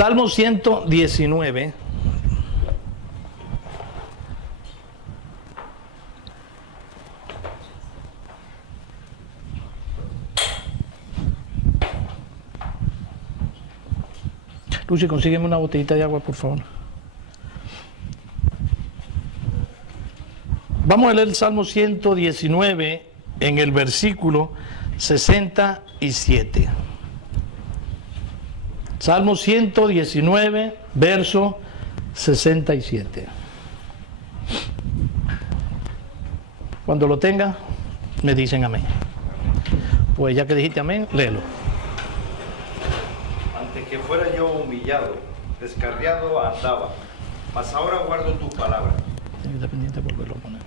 Salmo 119. Lucy, consígueme una botellita de agua, por favor. Vamos a leer el Salmo 119 en el versículo 67. Salmo 119, verso 67. Cuando lo tenga, me dicen amén. Pues ya que dijiste amén, léelo. Antes que fuera yo humillado, descarriado andaba, mas ahora guardo tu palabra. Tiene que estar pendiente de volverlo a poner.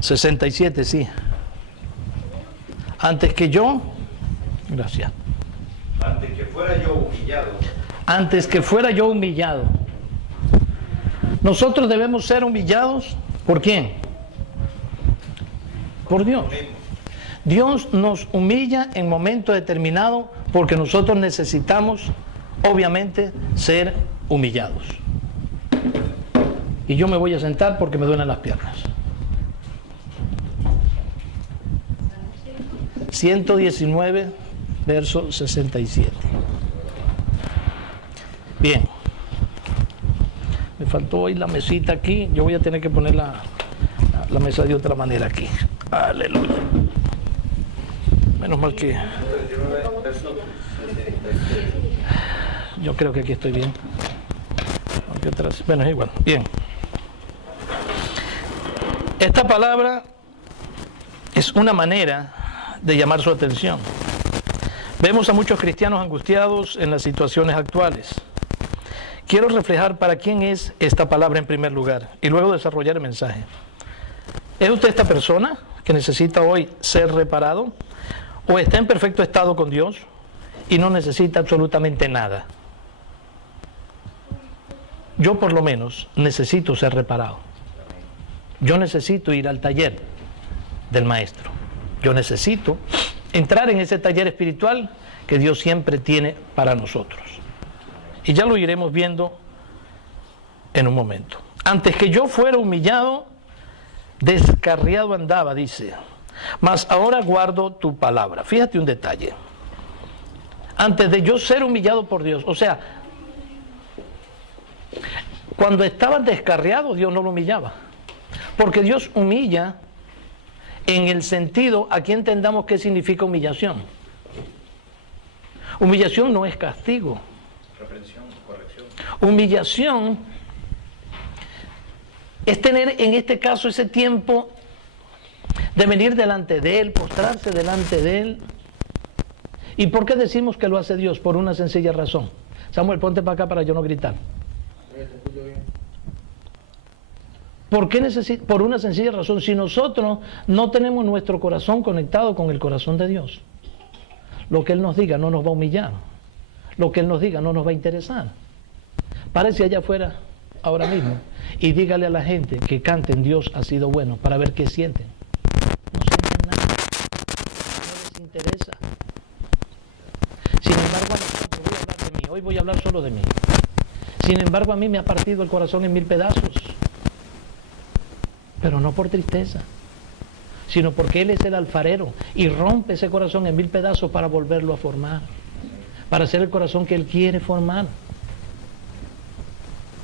67, sí. Antes que yo, gracias. Antes que fuera yo humillado. Antes que fuera yo humillado. Nosotros debemos ser humillados. ¿Por quién? Por Dios. Dios nos humilla en momentos determinados porque nosotros necesitamos, obviamente, ser humillados. Y yo me voy a sentar porque me duelen las piernas. 119, verso 67. Bien. Me faltó hoy la mesita aquí. Yo voy a tener que poner la mesa de otra manera aquí. Aleluya. Menos mal que... Yo creo que aquí estoy bien. Aunque otras... Bueno, es igual. Bien. Esta palabra es una manera de llamar su atención. Vemos a muchos cristianos angustiados en las situaciones actuales. Quiero reflejar para quién es esta palabra en primer lugar y luego desarrollar el mensaje. ¿Es usted esta persona que necesita hoy ser reparado? ¿O está en perfecto estado con Dios y no necesita absolutamente nada? Yo por lo menos necesito ser reparado. Yo necesito ir al taller del maestro. Yo necesito entrar en ese taller espiritual que Dios siempre tiene para nosotros. Y ya lo iremos viendo en un momento. Antes que yo fuera humillado, descarriado andaba, dice. Mas ahora guardo tu palabra. Fíjate un detalle. Antes de yo ser humillado por Dios, o sea, cuando estaba descarriado, Dios no lo humillaba. Porque Dios humilla en el sentido, aquí entendamos qué significa humillación. Humillación no es castigo. Reprensión, corrección. Humillación es tener en este caso ese tiempo de venir delante de Él, postrarse delante de Él. ¿Y por qué decimos que lo hace Dios? Por una sencilla razón. Samuel, ponte para acá para yo no gritar. ¿Por qué por una sencilla razón? Si nosotros no tenemos nuestro corazón conectado con el corazón de Dios, lo que Él nos diga no nos va a humillar. Lo que Él nos diga no nos va a interesar. Párese allá afuera ahora mismo y dígale a la gente que canten Dios ha sido bueno para ver qué sienten. No sienten nada. No les interesa. Sin embargo, a nosotros, voy a hablar de mí. Hoy voy a hablar solo de mí. Sin embargo, a mí me ha partido el corazón en 1000 pedazos. Pero no por tristeza, sino porque Él es el alfarero y rompe ese corazón en 1000 pedazos para volverlo a formar, para hacer el corazón que Él quiere formar.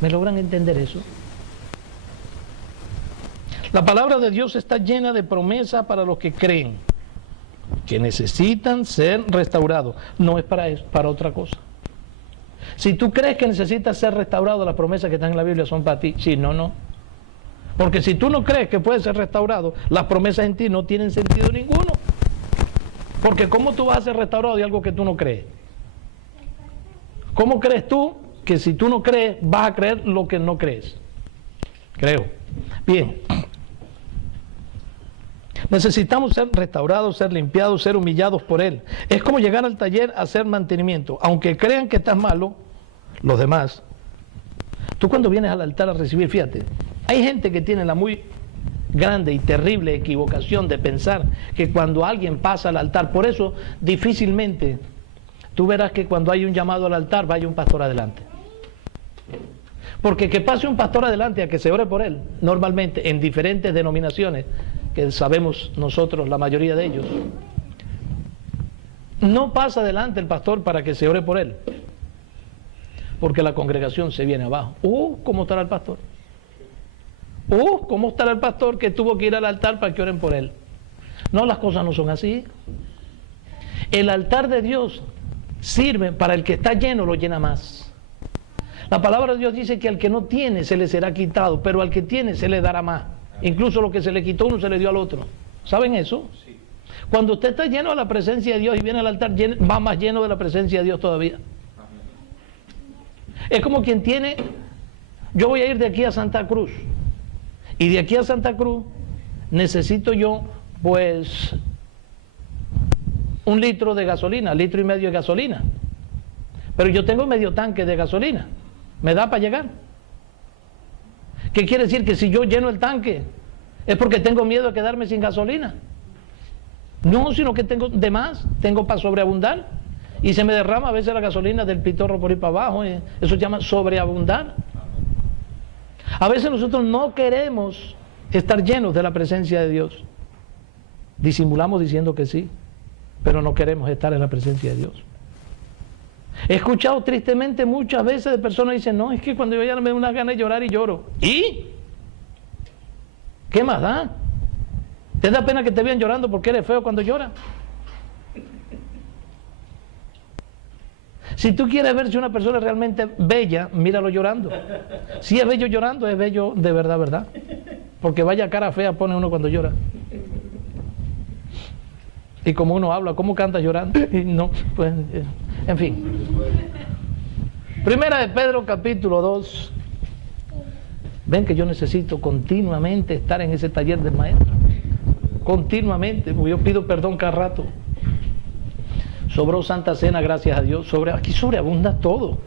¿Me logran entender eso? La palabra de Dios está llena de promesa para los que creen, que necesitan ser restaurados. No es para eso, para otra cosa. Si tú crees que necesitas ser restaurado, las promesas que están en la Biblia son para ti. Sí, no. Porque si tú no crees que puede ser restaurado, las promesas en ti no tienen sentido ninguno. Porque ¿cómo tú vas a ser restaurado de algo que tú no crees? ¿Cómo crees tú que si tú no crees, vas a creer lo que no crees? Creo. Bien. Necesitamos ser restaurados, ser limpiados, ser humillados por Él. Es como llegar al taller a hacer mantenimiento. Aunque crean que estás malo, los demás. Tú cuando vienes al altar a recibir, fíjate, hay gente que tiene la muy grande y terrible equivocación de pensar que cuando alguien pasa al altar, por eso difícilmente tú verás que cuando hay un llamado al altar, vaya un pastor adelante. Porque que pase un pastor adelante a que se ore por él, normalmente en diferentes denominaciones, que sabemos nosotros, la mayoría de ellos, no pasa adelante el pastor para que se ore por él, porque la congregación se viene abajo. ¿Cómo estará el pastor? ¿Cómo estará el pastor que tuvo que ir al altar para que oren por él? No, las cosas no son así. El altar de Dios sirve para el que está lleno, lo llena más. La palabra de Dios dice que al que no tiene se le será quitado, pero al que tiene se le dará más. Incluso lo que se le quitó uno se le dio al otro. ¿Saben eso? Sí. Cuando usted está lleno de la presencia de Dios y viene al altar, va más lleno de la presencia de Dios todavía. Es como quien tiene, yo voy a ir de aquí a Santa Cruz, y de aquí a Santa Cruz necesito yo, pues, 1 litro de gasolina, 1,5 litros de gasolina. Pero yo tengo medio tanque de gasolina, ¿me da para llegar? ¿Qué quiere decir? Que si yo lleno el tanque, es porque tengo miedo de quedarme sin gasolina. No, sino que tengo de más, tengo para sobreabundar. Y se me derrama a veces la gasolina del pitorro por ir para abajo. Eso se llama sobreabundar. A veces nosotros no queremos estar llenos de la presencia de Dios. Disimulamos diciendo que sí, pero no queremos estar en la presencia de Dios. He escuchado tristemente muchas veces de personas que dicen, no, es que cuando yo ya me da unas ganas de llorar y lloro. ¿Y? ¿Qué más da? ¿Te da pena que te vean llorando porque eres feo cuando lloras? Si tú quieres ver si una persona es realmente bella, míralo llorando. Si es bello llorando, es bello de verdad, ¿verdad? Porque vaya cara fea pone uno cuando llora. Y como uno habla, ¿cómo canta llorando? Y no, pues, en fin. Primera de Pedro, capítulo 2. Ven que yo necesito continuamente estar en ese taller del maestro. Continuamente, porque yo pido perdón cada rato. Sobró Santa Cena, gracias a Dios. Aquí sobreabunda todo.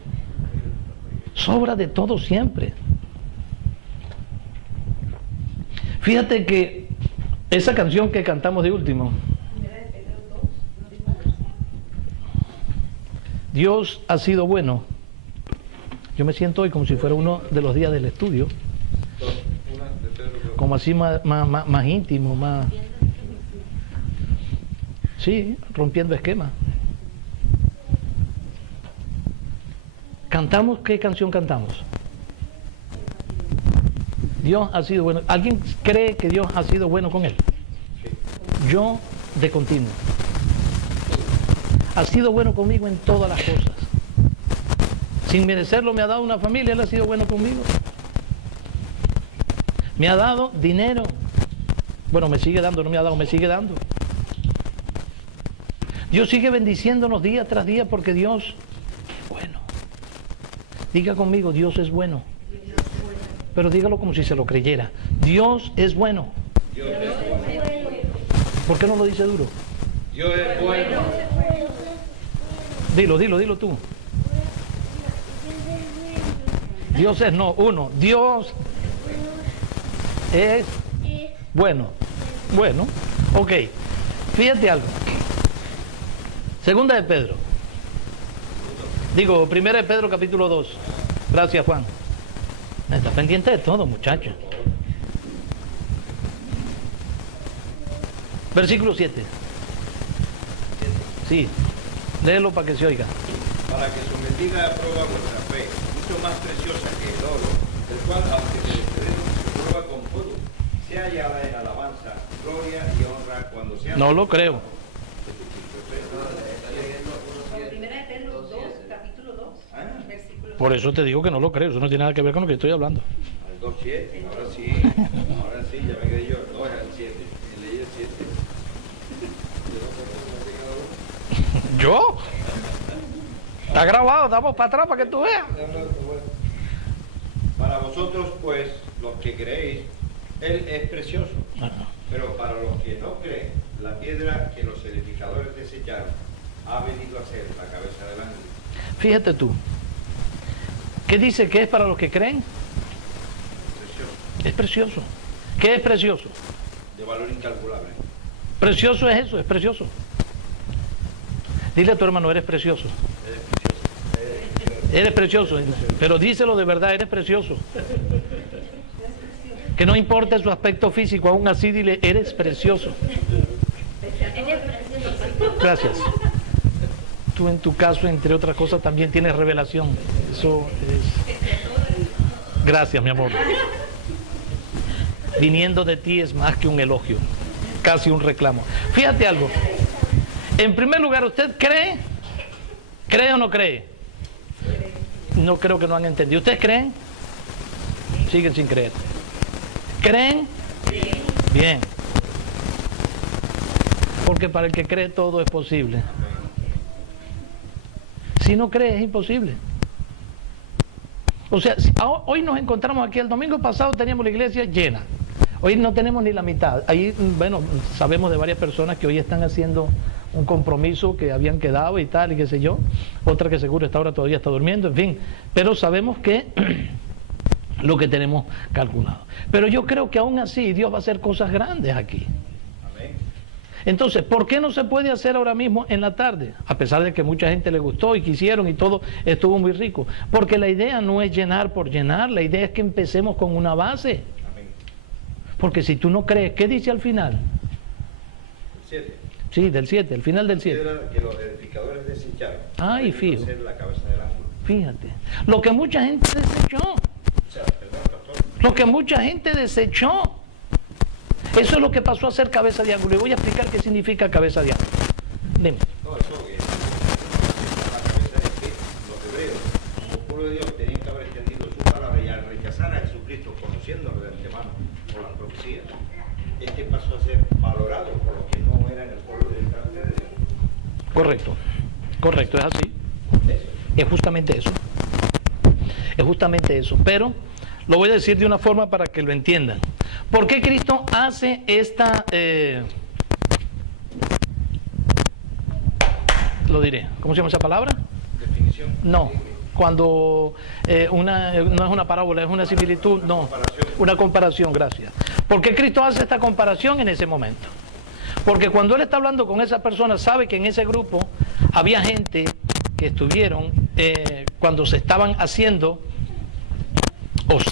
Sobra de todo siempre. Fíjate que esa canción que cantamos de último, Dios ha sido bueno. Yo me siento hoy como si fuera uno de los días del estudio. Como así más íntimo, más... Sí, rompiendo esquemas. ¿Cantamos? ¿Qué canción cantamos? Dios ha sido bueno. ¿Alguien cree que Dios ha sido bueno con él? Yo de continuo. Ha sido bueno conmigo en todas las cosas. Sin merecerlo me ha dado una familia, Él ha sido bueno conmigo. Me ha dado dinero. Bueno, me sigue dando, no me ha dado, me sigue dando. Dios sigue bendiciéndonos día tras día porque Dios es bueno. Diga conmigo, Dios es bueno. Pero dígalo como si se lo creyera. Dios es bueno. Dios es bueno. ¿Por qué no lo dice duro? Dios es bueno. Dilo tú. Dios es uno. Dios es bueno. Bueno, ok. Fíjate algo. Segunda de Pedro. Primera de Pedro, capítulo 2. Gracias, Juan. Está pendiente de todo, muchacho. Versículo 7. Sí, léelo para que se oiga. Para que sometida a prueba vuestra fe, mucho más preciosa que el oro, el cual, aunque se prueba con fuego, se hallada en alabanza, gloria y honra cuando sea... No lo creo. Primera de Pedro 2, capítulo 2, versículo... Por eso te digo que no lo creo, eso no tiene nada que ver con lo que estoy hablando. Al 2.7, ahora sí, ya me quedé yo. No, era el 7, leí el 7. ¿Yo? Está grabado, damos para atrás para que tú veas. Para vosotros, pues, los que creéis, Él es precioso. Pero para los que no creen, la piedra que los edificadores desecharon ha venido a ser la cabeza del ángulo. Fíjate tú. ¿Qué dice que es para los que creen? Precioso. Es precioso. ¿Qué es precioso? De valor incalculable. Precioso es eso, es precioso. Dile a tu hermano, eres precioso. Eres precioso, pero díselo de verdad, eres precioso. Que no importe su aspecto físico, aún así dile, eres precioso. Gracias. Tú en tu caso, entre otras cosas, también tienes revelación. Eso es... Gracias, mi amor. Viniendo de ti es más que un elogio, casi un reclamo. Fíjate algo. En primer lugar, ¿usted cree? ¿Cree o no cree? No creo que no han entendido. ¿Ustedes creen? Siguen sin creer. ¿Creen? Bien. Porque para el que cree todo es posible. Si no cree es imposible. O sea, hoy nos encontramos aquí, el domingo pasado teníamos la iglesia llena. Hoy no tenemos ni la mitad. Ahí, bueno, sabemos de varias personas que hoy están haciendo un compromiso que habían quedado y tal, y qué sé yo. Otra que seguro esta hora todavía está durmiendo, en fin. Pero sabemos que lo que tenemos calculado. Pero yo creo que aún así Dios va a hacer cosas grandes aquí. Entonces, ¿por qué no se puede hacer ahora mismo en la tarde? A pesar de que mucha gente le gustó y quisieron y todo estuvo muy rico. Porque la idea no es llenar por llenar, la idea es que empecemos con una base. Porque si tú no crees, ¿qué dice al final? 7. Sí, del 7, el final del 7. Que los edificadores desecharon. Ay, fijo. La cabeza del ángulo. Fíjate. Lo que mucha gente desechó. O sea, perdón, pastor. Lo que mucha gente desechó. Eso es lo que pasó a ser cabeza de ángulo. Y voy a explicar qué significa cabeza de ángulo. Dime. No, eso la cabeza es que los hebreos, como pueblo de Dios, tenían que haber extendido su palabra y al rechazar a Jesucristo, conociéndolo de antemano por las profecías, es que pasó a ser valorado por los que no eran el pueblo delante de Dios. Correcto, correcto, es así. Es justamente eso. Es justamente eso. Pero lo voy a decir de una forma para que lo entiendan. ¿Por qué Cristo hace esta... lo diré, ¿cómo se llama esa palabra? Definición. No, cuando no es una parábola, es una similitud, no, una comparación, gracias. ¿Por qué Cristo hace esta comparación en ese momento? Porque cuando Él está hablando con esa persona, sabe que en ese grupo había gente que estuvieron cuando se estaban haciendo,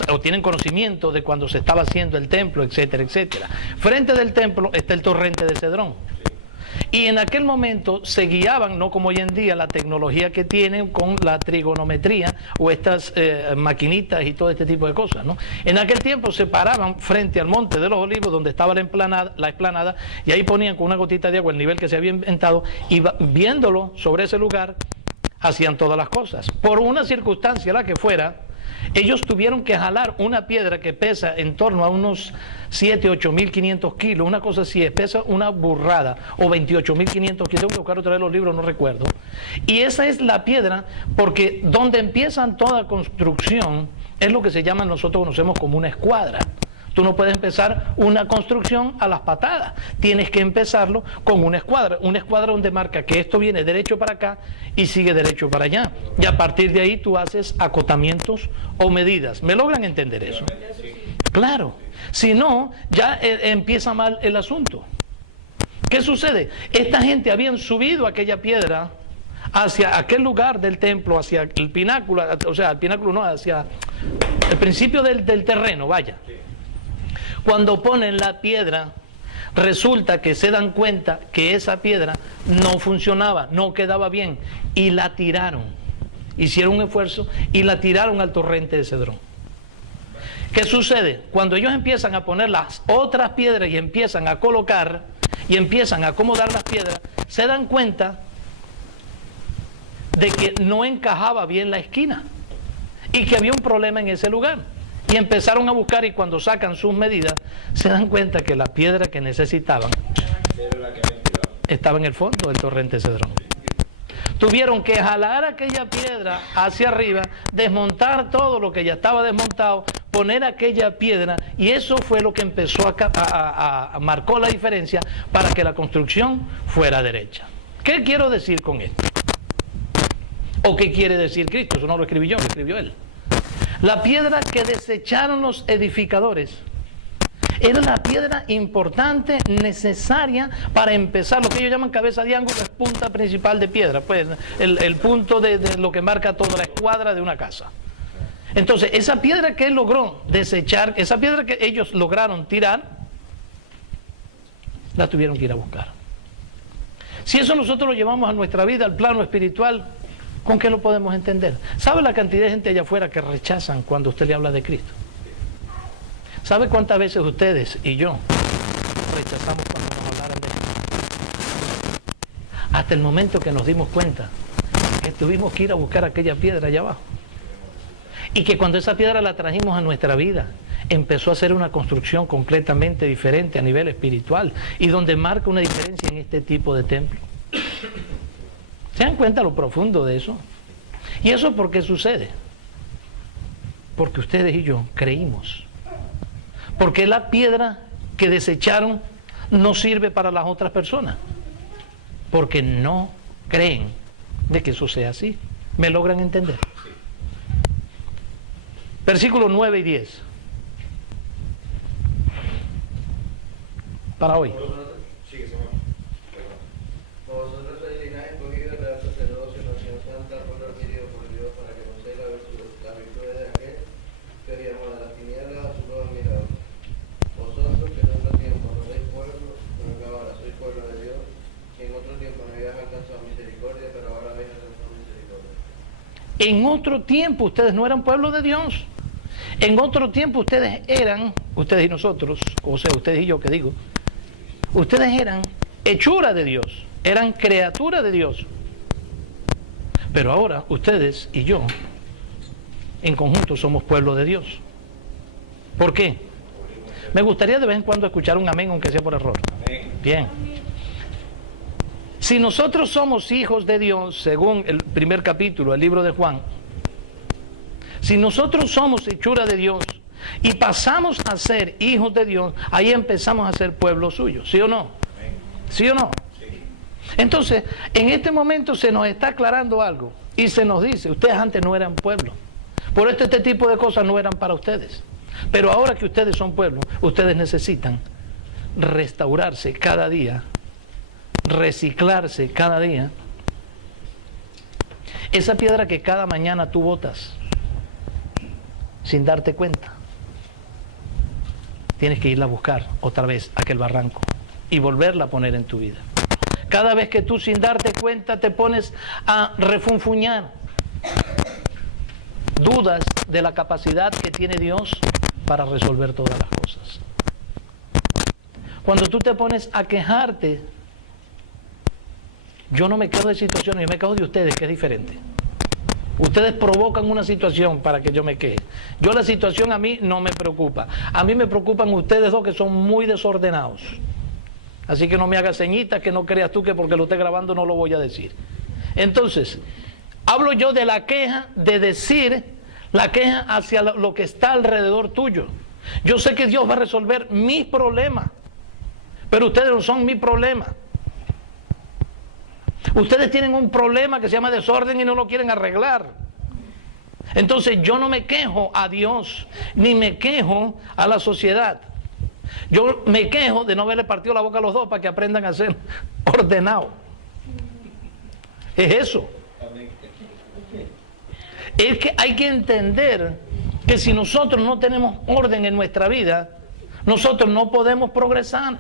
o tienen conocimiento de cuando se estaba haciendo el templo, etcétera, etcétera. Frente del templo está el torrente de Cedrón. Y en aquel momento se guiaban, no como hoy en día, la tecnología que tienen con la trigonometría o estas maquinitas y todo este tipo de cosas, ¿no? En aquel tiempo se paraban frente al Monte de los Olivos, donde estaba la explanada, y ahí ponían con una gotita de agua el nivel que se había inventado, y viéndolo sobre ese lugar, hacían todas las cosas. Por una circunstancia, la que fuera, ellos tuvieron que jalar una piedra que pesa en torno a unos 7.000-8.500 kilos, una cosa así, pesa una burrada, o 28.500 kilos, tengo que buscar otra vez los libros, no recuerdo. Y esa es la piedra, porque donde empiezan toda construcción, es lo que se llama, nosotros conocemos como una escuadra. Tú no puedes empezar una construcción a las patadas, tienes que empezarlo con una escuadra donde marca que esto viene derecho para acá y sigue derecho para allá. Y a partir de ahí tú haces acotamientos o medidas. ¿Me logran entender eso? Claro, si no, ya empieza mal el asunto. ¿Qué sucede? Esta gente habían subido aquella piedra hacia aquel lugar del templo, hacia el pináculo, o sea, el pináculo no, hacia el principio del terreno, vaya. Cuando ponen la piedra, resulta que se dan cuenta que esa piedra no funcionaba, no quedaba bien, y la tiraron. Hicieron un esfuerzo y la tiraron al torrente de Cedrón. ¿Qué sucede? Cuando ellos empiezan a poner las otras piedras y empiezan a colocar y empiezan a acomodar las piedras, se dan cuenta de que no encajaba bien la esquina y que había un problema en ese lugar. Y empezaron a buscar, y cuando sacan sus medidas, se dan cuenta que la piedra que necesitaban estaba en el fondo del torrente de Cedrón. Tuvieron que jalar aquella piedra hacia arriba, desmontar todo lo que ya estaba desmontado, poner aquella piedra, y eso fue lo que empezó a marcó la diferencia para que la construcción fuera derecha. ¿Qué quiero decir con esto? ¿O qué quiere decir Cristo? Eso no lo escribí yo, lo escribió Él. La piedra que desecharon los edificadores Era la piedra importante, necesaria para empezar. Lo que ellos llaman cabeza de ángulo es punta principal de piedra, pues el punto de lo que marca toda la escuadra de una casa. Entonces, esa piedra que él logró desechar, esa piedra que ellos lograron tirar, la tuvieron que ir a buscar. Si eso nosotros lo llevamos a nuestra vida, al plano espiritual, ¿con qué lo podemos entender? ¿Sabe la cantidad de gente allá afuera que rechazan cuando usted le habla de Cristo? ¿Sabe cuántas veces ustedes y yo rechazamos cuando nos hablaran de Cristo? Hasta el momento que nos dimos cuenta que tuvimos que ir a buscar aquella piedra allá abajo. Y que cuando esa piedra la trajimos a nuestra vida, empezó a ser una construcción completamente diferente a nivel espiritual y donde marca una diferencia en este tipo de templo. ¿Se dan cuenta lo profundo de eso? ¿Y eso por qué sucede? Porque ustedes y yo creímos. Porque la piedra que desecharon no sirve para las otras personas. Porque no creen de que eso sea así. ¿Me logran entender? Versículos 9 y 10. Para hoy. Vosotros sois linaje escogido, real sacerdocio, nación santa, pueblo adquirido por Dios, para que conocéis las virtudes de aquel que os llamó de las tinieblas a su luz admirable. Vosotros que en otro tiempo no sois pueblo, pero que ahora sois pueblo de Dios, que en otro tiempo no habéis alcanzado misericordia, pero ahora habéis alcanzado misericordia. En otro tiempo ustedes no eran pueblo de Dios. En otro tiempo ustedes eran, ustedes y nosotros, o sea, ustedes y yo que digo, ustedes eran hechura de Dios, eran criatura de Dios. Pero ahora ustedes y yo, en conjunto, somos pueblo de Dios. ¿Por qué? Me gustaría de vez en cuando escuchar un amén, aunque sea por error. Bien. Si nosotros somos hijos de Dios, según el primer capítulo del libro de Juan, si nosotros somos hechura de Dios y pasamos a ser hijos de Dios, ahí empezamos a ser pueblo suyo, ¿sí o no? ¿Sí o no? Entonces, en este momento se nos está aclarando algo y se nos dice, ustedes antes no eran pueblo, por este tipo de cosas no eran para ustedes, pero ahora que ustedes son pueblo, ustedes necesitan restaurarse cada día, reciclarse cada día. Esa piedra que cada mañana tú botas sin darte cuenta, tienes que irla a buscar otra vez a aquel barranco y volverla a poner en tu vida. Cada vez que tú sin darte cuenta te pones a refunfuñar dudas de la capacidad que tiene Dios para resolver todas las cosas. Cuando tú te pones a quejarte, yo no me quejo de situaciones, yo me quejo de ustedes, que es diferente. Ustedes provocan una situación para que yo me queje. Yo la situación a mí no me preocupa. A mí me preocupan ustedes dos que son muy desordenados. Así que no me hagas ceñitas, que no creas tú que porque lo esté grabando no lo voy a decir. Entonces, hablo yo de la queja, de decir la queja hacia lo que está alrededor tuyo. Yo sé que Dios va a resolver mis problemas, pero ustedes no son mi problema. Ustedes tienen un problema que se llama desorden y no lo quieren arreglar. Entonces yo no me quejo a Dios, ni me quejo a la sociedad. Yo me quejo de no haberle partido la boca a los dos para que aprendan a ser ordenados. Es eso. Es que hay que entender que si nosotros no tenemos orden en nuestra vida, nosotros no podemos progresar.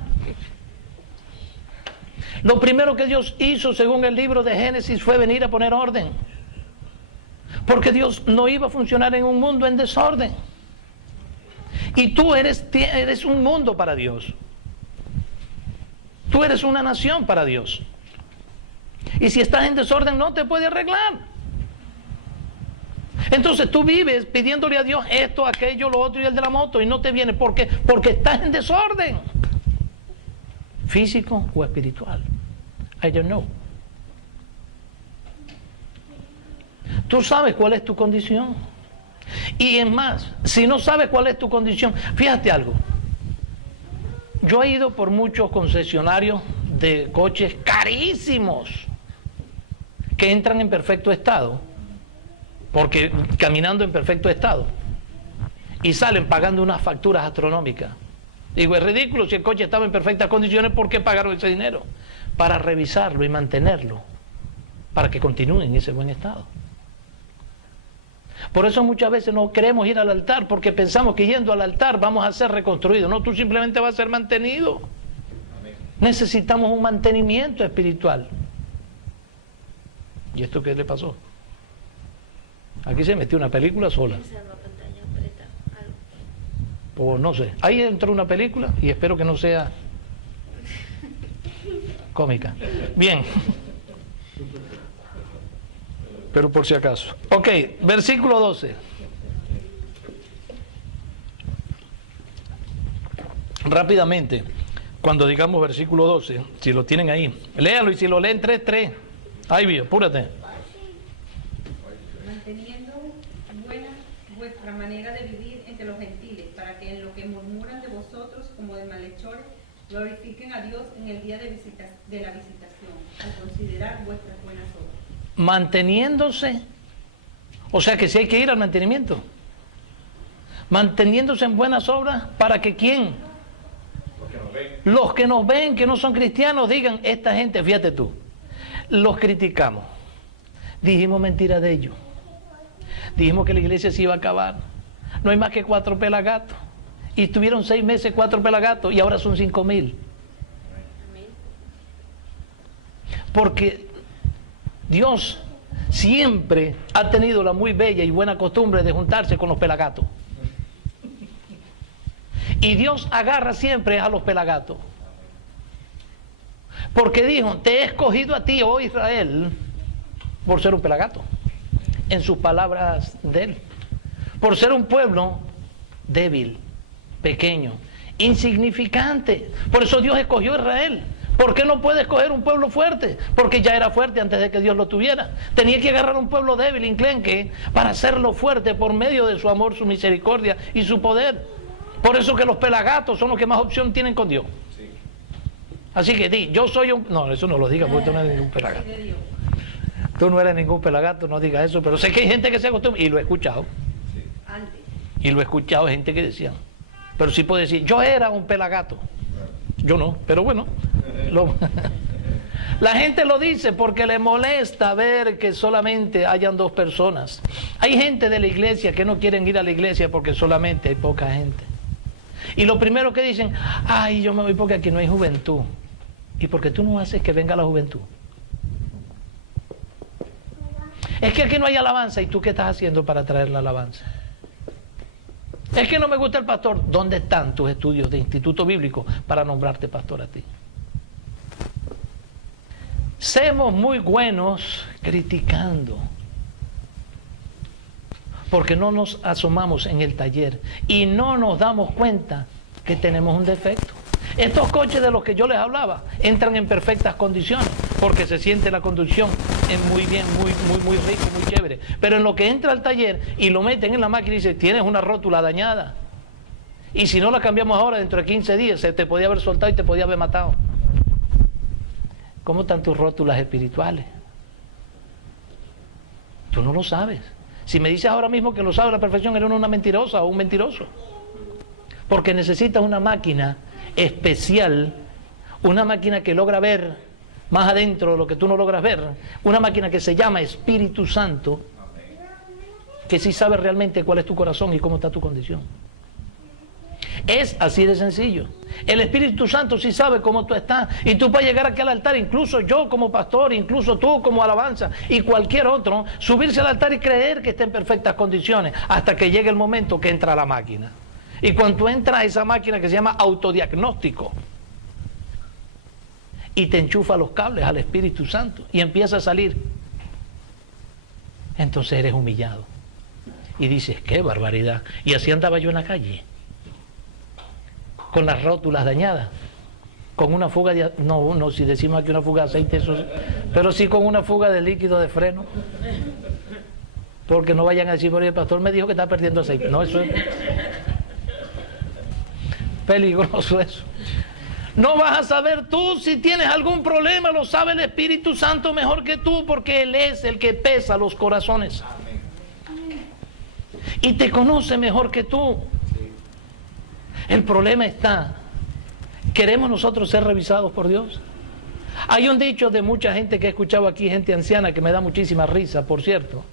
Lo primero que Dios hizo, según el libro de Génesis, fue venir a poner orden. Porque Dios no iba a funcionar en un mundo en desorden. Y tú eres un mundo para Dios. Tú eres una nación para Dios. Y si estás en desorden, no te puede arreglar. Entonces tú vives pidiéndole a Dios esto, aquello, lo otro y el de la moto, y no te viene. ¿Por qué? Porque estás en desorden. Físico o espiritual. I don't know. Tú sabes cuál es tu condición. Y es más, si no sabes cuál es tu condición, fíjate algo. Yo he ido por muchos concesionarios de coches carísimos que entran en perfecto estado, porque caminando en perfecto estado, y salen pagando unas facturas astronómicas. Digo, es ridículo, si el coche estaba en perfectas condiciones, ¿por qué pagaron ese dinero? Para revisarlo y mantenerlo, para que continúe en ese buen estado. Por eso muchas veces no queremos ir al altar, porque pensamos que yendo al altar vamos a ser reconstruidos. No, tú simplemente vas a ser mantenido. Necesitamos un mantenimiento espiritual. ¿Y esto qué le pasó? Aquí se metió una película sola. O no sé. Ahí entró una película y espero que no sea cómica. Bien. Pero por si acaso. Ok, versículo 12. Rápidamente, cuando digamos versículo 12, si lo tienen ahí, léalo, y si lo leen 3:3. Ahí vio, apúrate. Manteniendo buena vuestra manera de vivir entre los gentiles, para que en lo que murmuran de vosotros como de malhechores, glorifiquen a Dios en el día de la visitación, al considerar vuestras buenas obras. Manteniéndose, o sea que sí hay que ir al mantenimiento, manteniéndose en buenas obras, para que ¿quién? Los que nos ven, que no son cristianos, digan, esta gente, fíjate tú, los criticamos, dijimos mentiras de ellos, dijimos que la iglesia se iba a acabar, no hay más que 4 pelagatos, y estuvieron 6 meses 4 pelagatos, y ahora son 5,000. Porque Dios siempre ha tenido la muy bella y buena costumbre de juntarse con los pelagatos. Y Dios agarra siempre a los pelagatos. Porque dijo, te he escogido a ti, oh Israel, por ser un pelagato. En sus palabras de él. Por ser un pueblo débil, pequeño, insignificante. Por eso Dios escogió a Israel. ¿Por qué no puede escoger un pueblo fuerte? Porque ya era fuerte antes de que Dios lo tuviera. Tenía que agarrar un pueblo débil, enclenque, para hacerlo fuerte por medio de su amor, su misericordia y su poder. Por eso que los pelagatos son los que más opción tienen con Dios. Sí. Así que di, yo soy un... No, eso no lo digas, porque tú no eres ningún pelagato. Tú no eres ningún pelagato, no digas eso, pero sé que hay gente que se acostumbra, y lo he escuchado. Sí. Antes. Y lo he escuchado, gente que decía. Pero sí puedo decir, yo era un pelagato. Yo no, pero bueno. La gente lo dice porque le molesta ver que solamente hayan 2 personas. Hay gente de la iglesia que no quieren ir a la iglesia porque solamente hay poca gente. Y lo primero que dicen, ay, yo me voy porque aquí no hay juventud. ¿Y por qué tú no haces que venga la juventud? Es que aquí no hay alabanza. ¿Y tú qué estás haciendo para traer la alabanza? Es que no me gusta el pastor. ¿Dónde están tus estudios de instituto bíblico para nombrarte pastor a ti? Seamos muy buenos criticando, porque no nos asomamos en el taller y no nos damos cuenta que tenemos un defecto. Estos coches de los que yo les hablaba entran en perfectas condiciones, porque se siente la conducción muy bien, muy rico, muy chévere. Pero en lo que entra al taller y lo meten en la máquina y dicen, tienes una rótula dañada, y si no la cambiamos ahora, dentro de 15 días, se te podía haber soltado y te podía haber matado. ¿Cómo están tus rótulas espirituales? Tú no lo sabes. Si me dices ahora mismo que lo sabes a la perfección, eres una mentirosa o un mentiroso. Porque necesitas una máquina especial, una máquina que logra ver más adentro de lo que tú no logras ver, una máquina que se llama Espíritu Santo, que sí sabe realmente cuál es tu corazón y cómo está tu condición. Es así de sencillo. El Espíritu Santo sí sabe cómo tú estás, y tú puedes llegar aquí al altar, incluso yo como pastor, incluso tú como alabanza y cualquier otro, subirse al altar y creer que está en perfectas condiciones hasta que llegue el momento que entra la máquina. Y cuando entra a esa máquina que se llama autodiagnóstico y te enchufa los cables al Espíritu Santo y empieza a salir, entonces eres humillado y dices, qué barbaridad. Y así andaba yo en la calle, con las rótulas dañadas, con una fuga de... No, si decimos aquí una fuga de aceite, eso, pero sí con una fuga de líquido de freno. Porque no vayan a decir, bueno, el pastor me dijo que está perdiendo aceite. No, eso es peligroso eso. No vas a saber tú si tienes algún problema, lo sabe el Espíritu Santo mejor que tú, porque Él es el que pesa los corazones. Y te conoce mejor que tú. El problema está ¿Queremos nosotros ser revisados por Dios? Hay un dicho de mucha gente que he escuchado aquí, gente anciana, que me da muchísima risa, por cierto.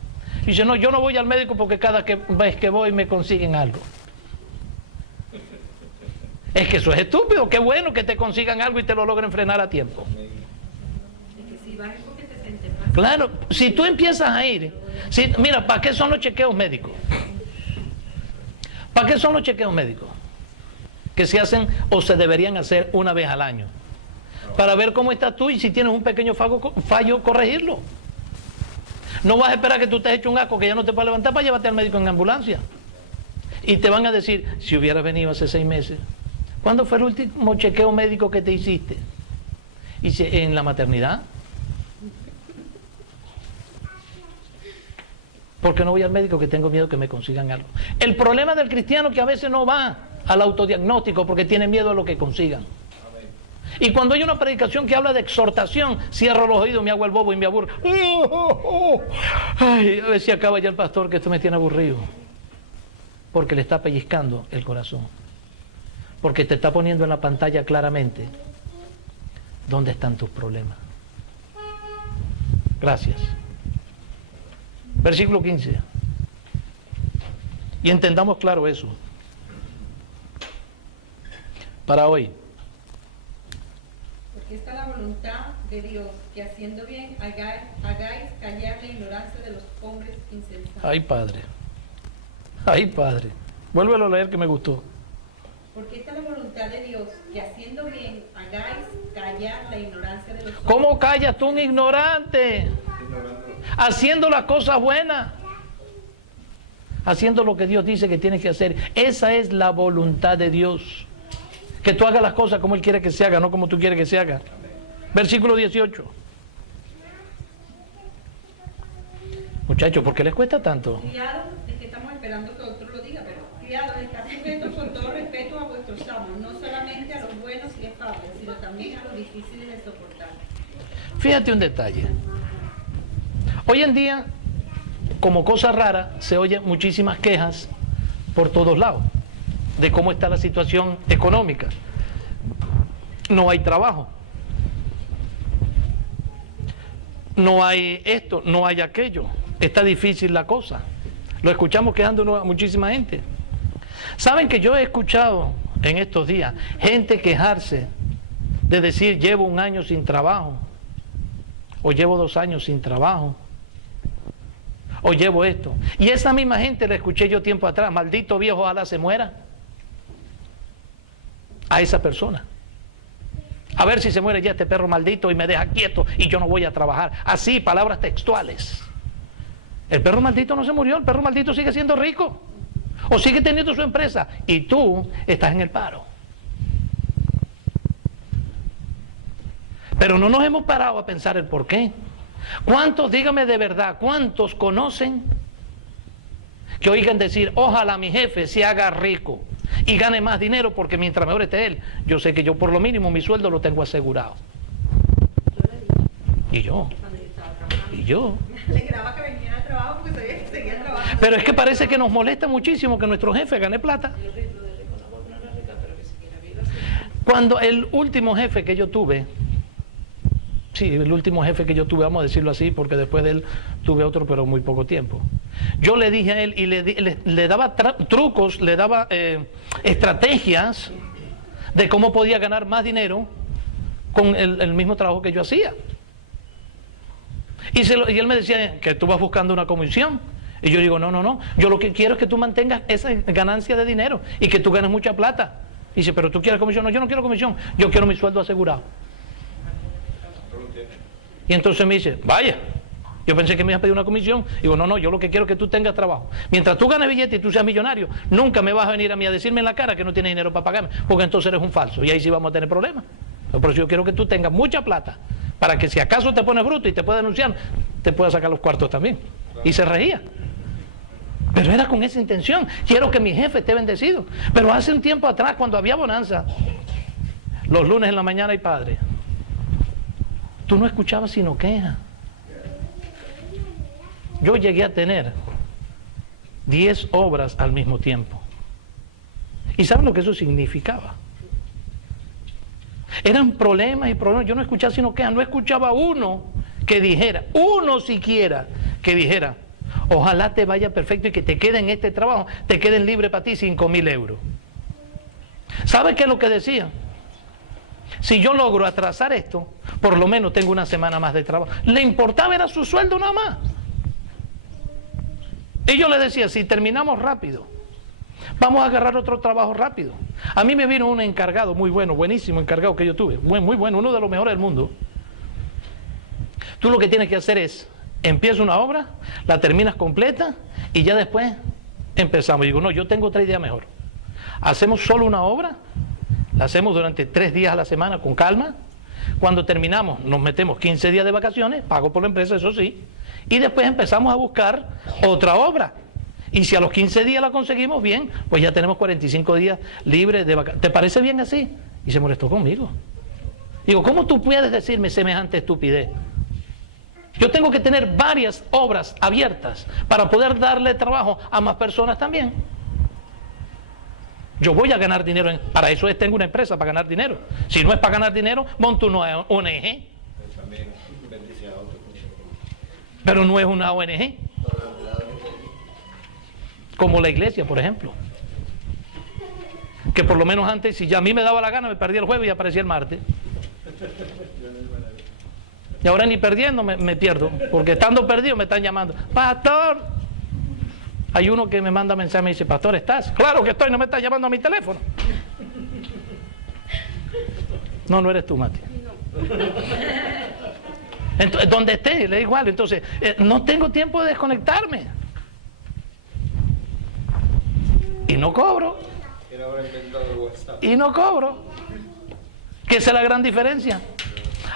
Dice, no, yo no voy al médico porque cada vez que voy me consiguen algo. Es que eso es estúpido. Qué bueno que te consigan algo y te lo logren frenar a tiempo. Claro, si tú empiezas a ir, mira, ¿para qué son los chequeos médicos? ¿Para qué son los chequeos médicos? Que se hacen o se deberían hacer una vez al año. Para ver cómo estás tú y si tienes un pequeño fallo, corregirlo. No vas a esperar que tú te has hecho un asco que ya no te puedes levantar para llevarte al médico en ambulancia. Y te van a decir, si hubieras venido hace 6 meses, ¿cuándo fue el último chequeo médico que te hiciste? ¿En la maternidad? Porque no voy al médico, que tengo miedo que me consigan algo. El problema del cristiano es que a veces no va al autodiagnóstico porque tiene miedo a lo que consigan. Y cuando hay una predicación que habla de exhortación, cierro los oídos, me hago el bobo y me aburro. Ay, a ver si acaba ya el pastor, que esto me tiene aburrido. Porque le está pellizcando el corazón. Porque te está poniendo en la pantalla claramente dónde están tus problemas. Gracias. Versículo 15. Y entendamos claro eso. Para hoy. Porque esta es la voluntad de Dios, que haciendo bien hagáis callar la ignorancia de los hombres insensatos. Ay, Padre. Ay, Padre. Vuélvelo a leer, que me gustó. Porque esta es la voluntad de Dios, que haciendo bien hagáis callar la ignorancia de los hombres. ¿Cómo callas tú un ignorante? Haciendo las cosas buenas. Haciendo lo que Dios dice que tienes que hacer. Esa es la voluntad de Dios. Que tú hagas las cosas como Él quiere que se haga, no como tú quieres que se haga. Versículo 18. Muchachos, ¿por qué les cuesta tanto? Criados, es que estamos esperando que otro lo diga, pero criados, estad sujetos con todo respeto a vuestros amos, no solamente a los buenos y afables, sino también a los difíciles de soportar. Fíjate un detalle. Hoy en día, como cosa rara, se oyen muchísimas quejas por todos lados de cómo está la situación económica. No hay trabajo. No hay esto, no hay aquello. Está difícil la cosa. Lo escuchamos quejando a muchísima gente. ¿Saben que yo he escuchado en estos días gente quejarse de decir, llevo 1 año sin trabajo, o llevo 2 años sin trabajo, o llevo esto? Y esa misma gente la escuché yo tiempo atrás, maldito viejo, ojalá se muera. A esa persona. A ver si se muere ya este perro maldito y me deja quieto y yo no voy a trabajar. Así, palabras textuales. El perro maldito no se murió, el perro maldito sigue siendo rico. O sigue teniendo su empresa y tú estás en el paro. Pero no nos hemos parado a pensar el por qué. ¿Cuántos, dígame de verdad, cuántos conocen que oigan decir, ojalá mi jefe se haga rico y gane más dinero porque mientras mejor esté él, yo sé que yo por lo mínimo mi sueldo lo tengo asegurado? Y yo. Me alegraba que venía al trabajo porque sabía que seguía trabajando. Pero es que parece que nos molesta muchísimo que nuestro jefe gane plata. Cuando el último jefe que yo tuve, vamos a decirlo así, porque después de él tuve otro, pero muy poco tiempo. Yo le dije a él y le daba trucos, le daba estrategias de cómo podía ganar más dinero con el mismo trabajo que yo hacía. Y él me decía que tú vas buscando una comisión. Y yo digo, no, yo lo que quiero es que tú mantengas esa ganancia de dinero y que tú ganes mucha plata. Y dice, pero tú quieres comisión. No, yo no quiero comisión, yo quiero mi sueldo asegurado. Y entonces me dice, vaya, yo pensé que me ibas a pedir una comisión. Digo, no, yo lo que quiero es que tú tengas trabajo. Mientras tú ganes billete y tú seas millonario, nunca me vas a venir a mí a decirme en la cara que no tienes dinero para pagarme, porque entonces eres un falso y ahí sí vamos a tener problemas. Por eso yo quiero que tú tengas mucha plata, para que si acaso te pones bruto y te puede denunciar, te pueda sacar los cuartos también. Y se reía. Pero era con esa intención. Quiero que mi jefe esté bendecido. Pero hace un tiempo atrás, cuando había bonanza, los lunes en la mañana hay padre, tú no escuchabas sino queja. Yo llegué a tener 10 obras al mismo tiempo. ¿Y saben lo que eso significaba? Eran problemas y problemas. Yo no escuchaba sino quejas. No escuchaba uno que dijera, uno siquiera que dijera, ojalá te vaya perfecto y que te quede en este trabajo, te queden libre para ti 5.000 euros. ¿Sabe qué es lo que decía? Si yo logro atrasar esto, por lo menos tengo una semana más de trabajo. Le importaba era su sueldo nada más. Y yo le decía, si terminamos rápido, vamos a agarrar otro trabajo rápido. A mí me vino un encargado muy bueno, buenísimo encargado que yo tuve, muy bueno, uno de los mejores del mundo. Tú lo que tienes que hacer es, empiezas una obra, la terminas completa y ya después empezamos. Y digo, no, yo tengo otra idea mejor. Hacemos solo una obra, la hacemos durante 3 días a la semana con calma. Cuando terminamos nos metemos 15 días de vacaciones, pago por la empresa, eso sí. Y después empezamos a buscar otra obra. Y si a los 15 días la conseguimos, bien, pues ya tenemos 45 días libres de vacaciones. ¿Te parece bien así? Y se molestó conmigo. Digo, ¿cómo tú puedes decirme semejante estupidez? Yo tengo que tener varias obras abiertas para poder darle trabajo a más personas también. Yo voy a ganar dinero, para eso tengo una empresa, para ganar dinero. Si no es para ganar dinero, monto una ONG. Pero no es una ONG. Como la iglesia, por ejemplo. Que por lo menos antes, si ya a mí me daba la gana, me perdía el jueves y aparecía el martes. Y ahora ni perdiendo me pierdo, porque estando perdido me están llamando. ¡Pastor! Hay uno que me manda mensaje y me dice, pastor, ¿estás? Claro que estoy, no me estás llamando a mi teléfono. No, no eres tú, Mati. Entonces, donde esté, le da igual. Entonces, no tengo tiempo de desconectarme. Y no cobro. Y no cobro. ¿Qué es la gran diferencia?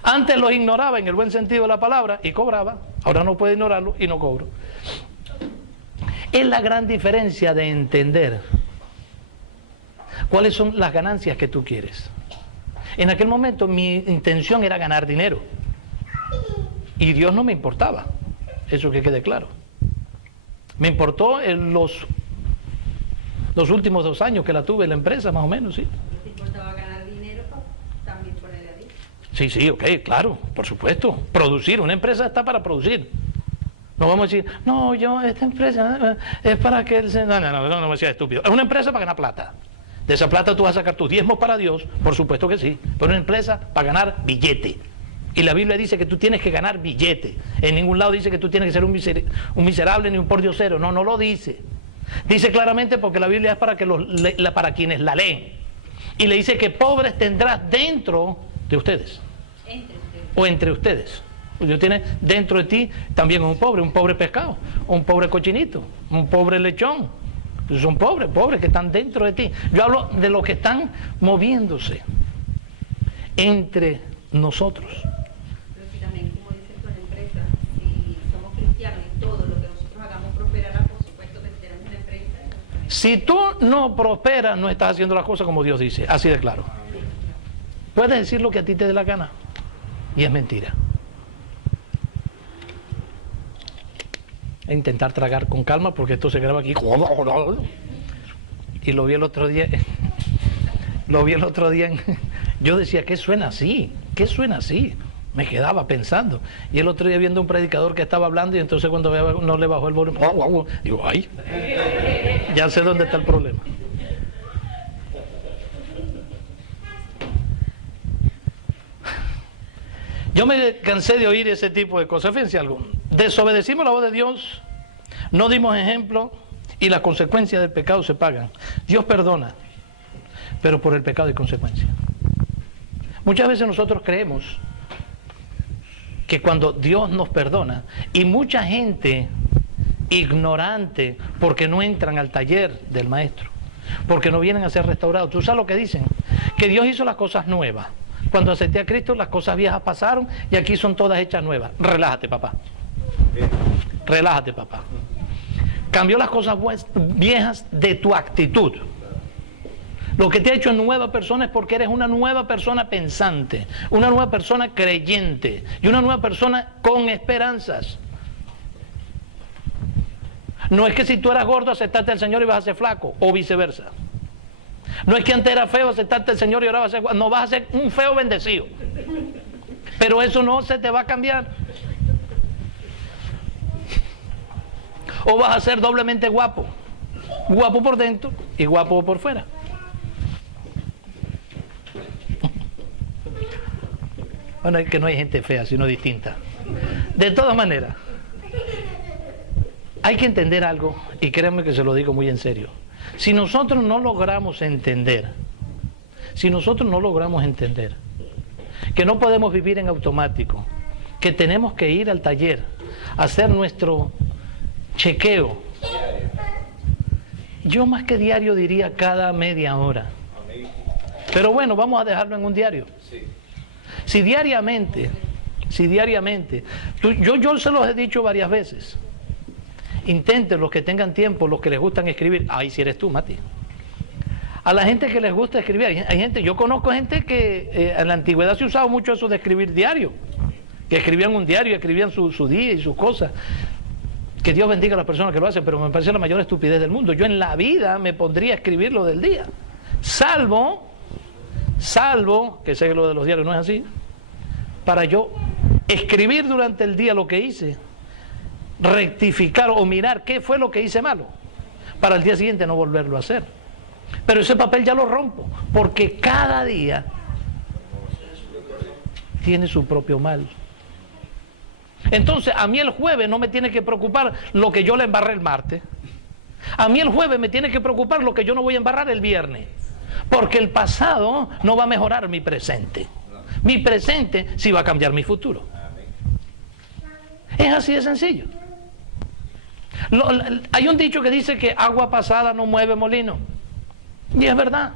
Antes los ignoraba en el buen sentido de la palabra y cobraba. Ahora no puedo ignorarlo y no cobro. Es la gran diferencia de entender cuáles son las ganancias que tú quieres. En aquel momento mi intención era ganar dinero. Y Dios no me importaba. Eso que quede claro. Me importó en los últimos 2 años que la tuve en la empresa, más o menos, sí. ¿Te importaba ganar dinero para también ponerle a Dios? Sí, sí, ok, claro, por supuesto. Producir, una empresa está para producir. No vamos a decir, no, esta empresa es para que él se... No me sea estúpido. Es una empresa para ganar plata. De esa plata tú vas a sacar tus diezmos para Dios, por supuesto que sí. Pero una empresa para ganar billete. Y la Biblia dice que tú tienes que ganar billete. En ningún lado dice que tú tienes que ser un miserable ni un pordiosero. No, no lo dice. Dice claramente porque la Biblia es para para quienes la leen. Y le dice que pobres tendrás dentro de ustedes. O entre ustedes. Dios tiene dentro de ti también un pobre pescado, un pobre cochinito, un pobre lechón. Son pobres que están dentro de ti. Yo hablo de los que están moviéndose entre nosotros. Pero si también, como dices tú en la empresa, si somos cristianos y todo lo que nosotros hagamos prosperará, por supuesto que tenemos una empresa. Si tú no prosperas, no estás haciendo las cosas como Dios dice, así de claro. Puedes decir lo que a ti te dé la gana y es mentira. E intentar tragar con calma porque esto se graba aquí. Y lo vi el otro día. Yo decía, ¿qué suena así? ¿Qué suena así? Me quedaba pensando. Y el otro día viendo un predicador que estaba hablando y entonces cuando no le bajó el volumen, digo, ay, ya sé dónde está el problema. Yo me cansé de oír ese tipo de cosas. Fíjense algo. Desobedecimos la voz de Dios, no dimos ejemplo y las consecuencias del pecado se pagan. Dios perdona, pero por el pecado hay consecuencias. Muchas veces nosotros creemos que cuando Dios nos perdona, y mucha gente ignorante porque no entran al taller del maestro, porque no vienen a ser restaurados. ¿Tú sabes lo que dicen? Que Dios hizo las cosas nuevas. Cuando acepté a Cristo, las cosas viejas pasaron y aquí son todas hechas nuevas. Relájate, papá. Relájate, papá. Cambió las cosas viejas de tu actitud. Lo que te ha hecho nueva persona es porque eres una nueva persona pensante, una nueva persona creyente y una nueva persona con esperanzas. No es que si tú eras gordo aceptaste al Señor y vas a ser flaco, o viceversa. No es que antes era feo aceptarte al Señor y ahora vas a ser, no, vas a ser un feo bendecido. Pero eso no se te va a cambiar. O vas a ser doblemente guapo. Guapo por dentro y guapo por fuera. Bueno, es que no hay gente fea, sino distinta. De todas maneras, hay que entender algo, y créanme que se lo digo muy en serio. Si nosotros no logramos entender que no podemos vivir en automático, que tenemos que ir al taller, hacer nuestro chequeo, yo más que diario diría cada media hora. Pero bueno, vamos a dejarlo en un diario. Si diariamente, yo se los he dicho varias veces, intenten los que tengan tiempo, los que les gustan escribir. Ahí si eres tú, Mati. A la gente que les gusta escribir, hay gente, yo conozco gente que en la antigüedad se usaba mucho eso de escribir diario, que escribían un diario, escribían su día y sus cosas. Que Dios bendiga a las personas que lo hacen, pero me parece la mayor estupidez del mundo. Yo en la vida me pondría a escribir lo del día, salvo, que sé que lo de los diarios no es así, para yo escribir durante el día lo que hice, rectificar o mirar qué fue lo que hice malo, para el día siguiente no volverlo a hacer. Pero ese papel ya lo rompo, porque cada día tiene su propio mal. Entonces a mí el jueves no me tiene que preocupar lo que yo le embarré el martes. A mí el jueves me tiene que preocupar lo que yo no voy a embarrar el viernes, porque el pasado no va a mejorar mi presente. Mi presente sí va a cambiar mi futuro. Es así de sencillo. Hay un dicho que dice que agua pasada no mueve molino. Y es verdad.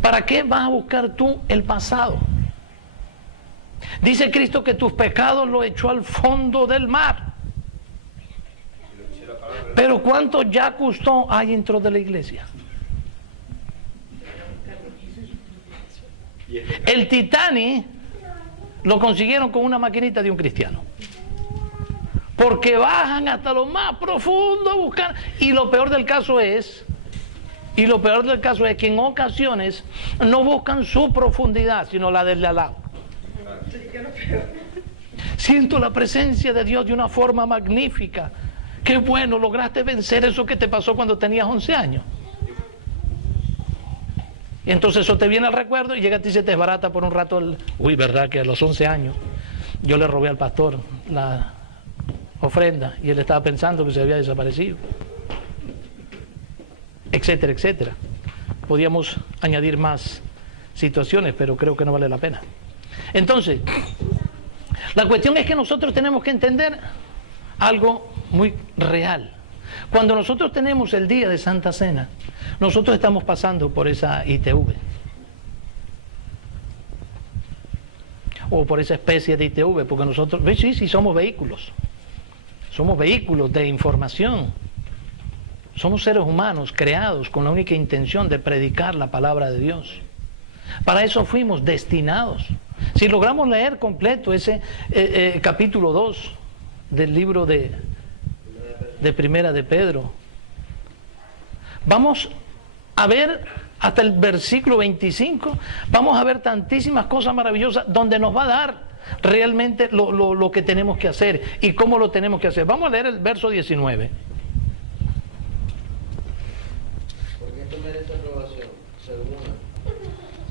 ¿Para qué vas a buscar tú el pasado? Dice Cristo que tus pecados los echó al fondo del mar. Pero ¿cuántos Jacques Cousteau hay dentro de la iglesia? El Titanic lo consiguieron con una maquinita de un cristiano, porque bajan hasta lo más profundo a buscar. Y lo peor del caso es que en ocasiones no buscan su profundidad, sino la del de al lado. Siento la presencia de Dios de una forma magnífica. Qué bueno, lograste vencer eso que te pasó cuando tenías 11 años. Y entonces eso te viene al recuerdo y llega a ti y se te desbarata por un rato. Uy, ¿verdad que a los 11 años yo le robé al pastor la ofrenda y él estaba pensando que se había desaparecido? Etcétera, etcétera. Podíamos añadir más situaciones, pero creo que no vale la pena. Entonces, la cuestión es que nosotros tenemos que entender algo muy real. Cuando nosotros tenemos el día de Santa Cena, nosotros estamos pasando por esa ITV, o por esa especie de ITV, porque nosotros, sí, somos vehículos de información, somos seres humanos creados con la única intención de predicar la palabra de Dios. Para eso fuimos destinados. Si logramos leer completo ese capítulo 2 del libro de Primera de Pedro, vamos a ver hasta el versículo 25, vamos a ver tantísimas cosas maravillosas donde nos va a dar realmente lo que tenemos que hacer y cómo lo tenemos que hacer. Vamos a leer el verso 19. Porque esto merece aprobación,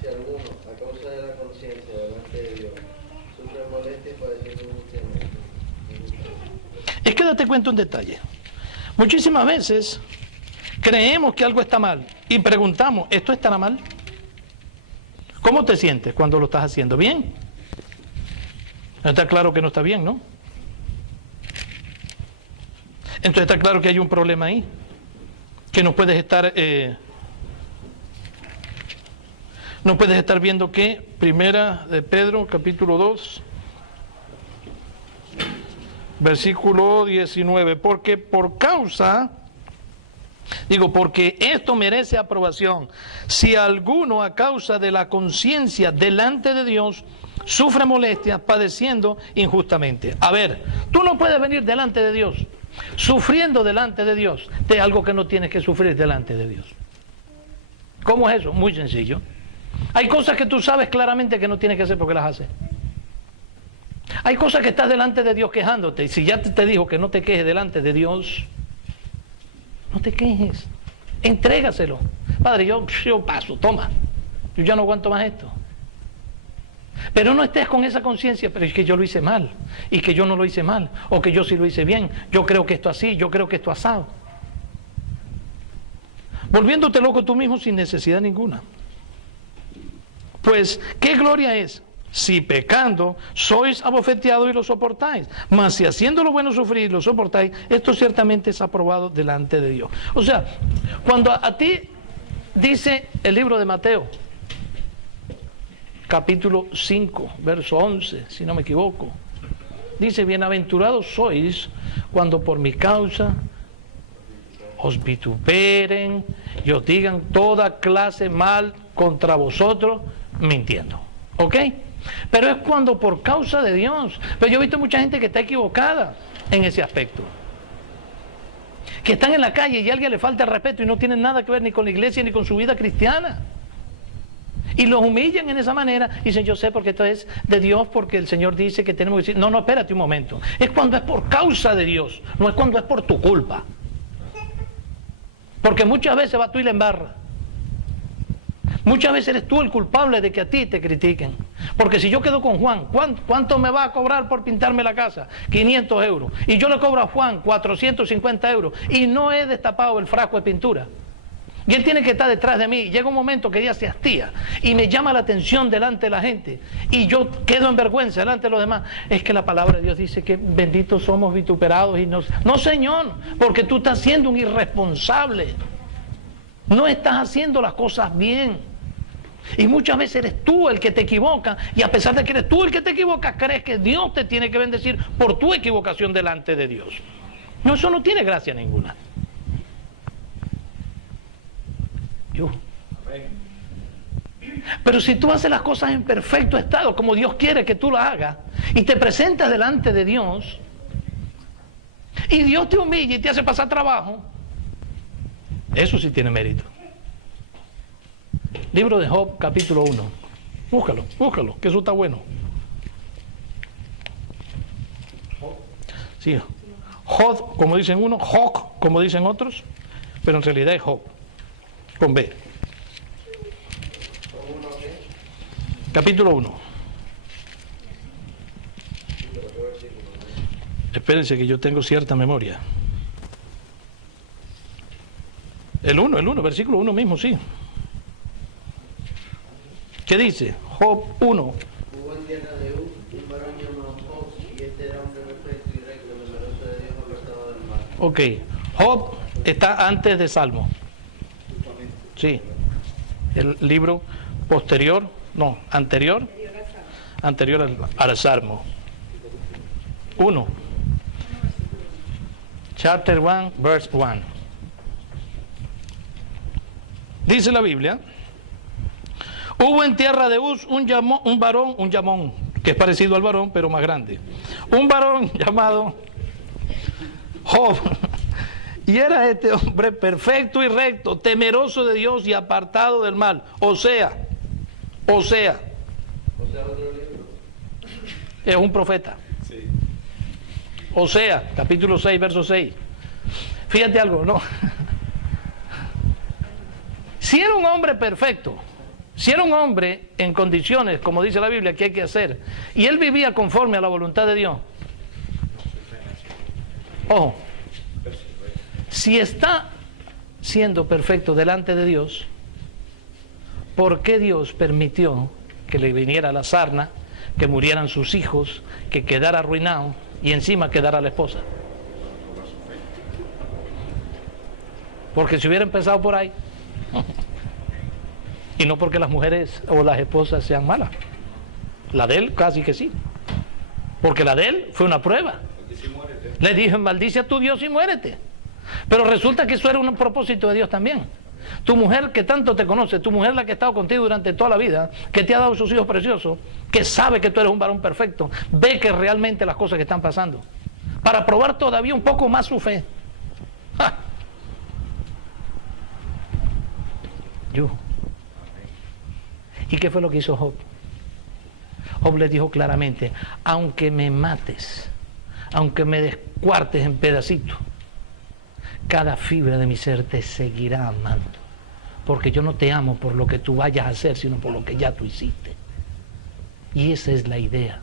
si alguno, a causa de la conciencia delante de Dios, sufre molestias padeciendo injustamente. Es que date cuenta un detalle. Muchísimas veces creemos que algo está mal y preguntamos, ¿esto estará mal? ¿Cómo te sientes cuando lo estás haciendo? ¿Bien? Está claro que no está bien, ¿no? Entonces está claro que hay un problema ahí, que no puedes estar viendo que Primera de Pedro, capítulo 2, versículo 19, porque esto merece aprobación, si alguno a causa de la conciencia delante de Dios sufre molestias padeciendo injustamente. A ver, tú no puedes venir delante de Dios sufriendo delante de Dios de algo que no tienes que sufrir delante de Dios. ¿Cómo es eso? Muy sencillo. Hay cosas que tú sabes claramente que no tienes que hacer porque las haces. Hay cosas que estás delante de Dios quejándote, y si ya te dijo que no te quejes delante de Dios, no te quejes, entrégaselo. Padre, yo paso, toma, yo ya no aguanto más esto. Pero no estés con esa conciencia, pero es que yo lo hice mal, y que yo no lo hice mal, o que yo sí lo hice bien, yo creo que esto así, yo creo que esto asado. Volviéndote loco tú mismo sin necesidad ninguna. Pues, ¿qué gloria es? Si pecando sois abofeteados y lo soportáis, mas si haciendo lo bueno sufrir y lo soportáis, esto ciertamente es aprobado delante de Dios. O sea, cuando a ti dice el libro de Mateo, capítulo 5, verso 11, si no me equivoco, dice, bienaventurados sois cuando por mi causa os vituperen y os digan toda clase mal contra vosotros, mintiendo. ¿Ok? Pero es cuando por causa de Dios. Pero yo he visto mucha gente que está equivocada en ese aspecto. Que están en la calle y a alguien le falta el respeto y no tienen nada que ver ni con la iglesia ni con su vida cristiana. Y los humillan en esa manera y dicen, yo sé porque esto es de Dios, porque el Señor dice que tenemos que decir. No, espérate un momento. Es cuando es por causa de Dios, no es cuando es por tu culpa. Porque muchas veces vas tú y la embarras. Muchas veces eres tú el culpable de que a ti te critiquen. Porque si yo quedo con Juan, ¿cuánto me va a cobrar por pintarme la casa? 500 euros. Y yo le cobro a Juan 450 euros. Y no he destapado el frasco de pintura. Y él tiene que estar detrás de mí. Llega un momento que ella se hastía y me llama la atención delante de la gente. Y yo quedo en vergüenza delante de los demás. Es que la palabra de Dios dice que benditos somos vituperados. Y no, Señor, porque tú estás siendo un irresponsable. No estás haciendo las cosas bien. Y muchas veces eres tú el que te equivoca, y a pesar de que eres tú el que te equivoca, crees que Dios te tiene que bendecir por tu equivocación delante de Dios. No, eso no tiene gracia ninguna. Pero si tú haces las cosas en perfecto estado, como Dios quiere que tú las hagas, y te presentas delante de Dios, y Dios te humilla y te hace pasar trabajo, eso sí tiene mérito. Libro de Job, capítulo 1. Búscalo, que eso está bueno. Sí, Job, como dicen unos, Job, como dicen otros, pero en realidad es Job, con B. Capítulo 1. Espérense que yo tengo cierta memoria. El 1, versículo 1 mismo, sí. ¿Qué dice? Job 1. Hubo en tierra de Uz un varón llamado Job, y este era hombre perfecto y recto, temeroso de Dios, apartado del mal. Ok, Job está antes de Salmo. Sí, el libro anterior al Salmo. 1. Chapter 1, verse 1. Dice la Biblia, hubo en tierra de Uz un llamón, que es parecido al varón, pero más grande. Un varón llamado Job. Y era este hombre perfecto y recto, temeroso de Dios y apartado del mal. O sea, otro libro. es un profeta. Sí. O sea, capítulo 6, verso 6. Fíjate algo, ¿no? Si era un hombre perfecto, si era un hombre en condiciones, como dice la Biblia, que hay que hacer, y él vivía conforme a la voluntad de Dios, ojo, si está siendo perfecto delante de Dios, ¿por qué Dios permitió que le viniera la sarna, que murieran sus hijos, que quedara arruinado y encima quedara la esposa? Porque si hubiera empezado por ahí, y no porque las mujeres o las esposas sean malas, la de él casi que sí, porque la de él fue una prueba. Le dije, maldice a tu Dios y muérete. Pero resulta que eso era un propósito de Dios también. Tu mujer que tanto te conoce, tu mujer la que ha estado contigo durante toda la vida, que te ha dado sus hijos preciosos, que sabe que tú eres un varón perfecto, ve que realmente las cosas que están pasando, para probar todavía un poco más su fe. ¡Ja! ¿Y qué fue lo que hizo Job? Job le dijo claramente, aunque me mates, aunque me descuartes en pedacitos, cada fibra de mi ser te seguirá amando. Porque yo no te amo por lo que tú vayas a hacer, sino por lo que ya tú hiciste. Y esa es la idea.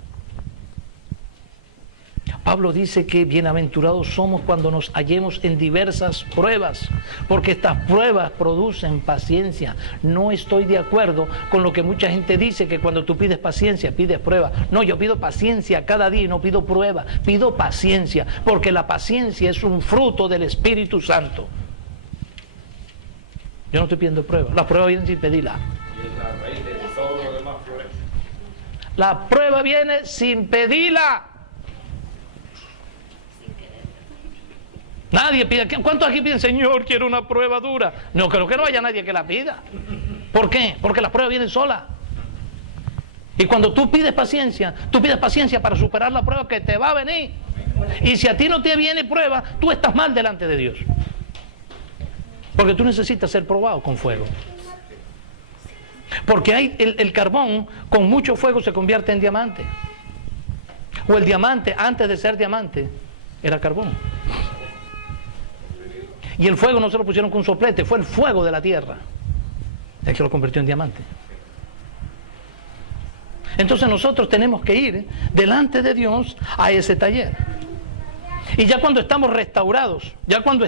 Pablo dice que bienaventurados somos cuando nos hallemos en diversas pruebas, porque estas pruebas producen paciencia. No estoy de acuerdo con lo que mucha gente dice, que cuando tú pides paciencia, pides prueba. No, yo pido paciencia cada día y no pido prueba, pido paciencia, porque la paciencia es un fruto del Espíritu Santo. Yo no estoy pidiendo prueba, la prueba viene sin pedirla. Y es la raíz de todo lo demás florece. La prueba viene sin pedirla. Nadie pide. ¿Cuántos aquí piden, Señor, quiero una prueba dura? No, creo que no haya nadie que la pida. ¿Por qué? Porque las pruebas vienen solas. Y cuando tú pides paciencia para superar la prueba que te va a venir. Y si a ti no te viene prueba, tú estás mal delante de Dios. Porque tú necesitas ser probado con fuego. Porque hay el carbón con mucho fuego se convierte en diamante. O el diamante, antes de ser diamante, era carbón. Y el fuego no se lo pusieron con un soplete, fue el fuego de la tierra el que lo convirtió en diamante. Entonces nosotros tenemos que ir delante de Dios a ese taller. Y ya cuando estamos restaurados, ya cuando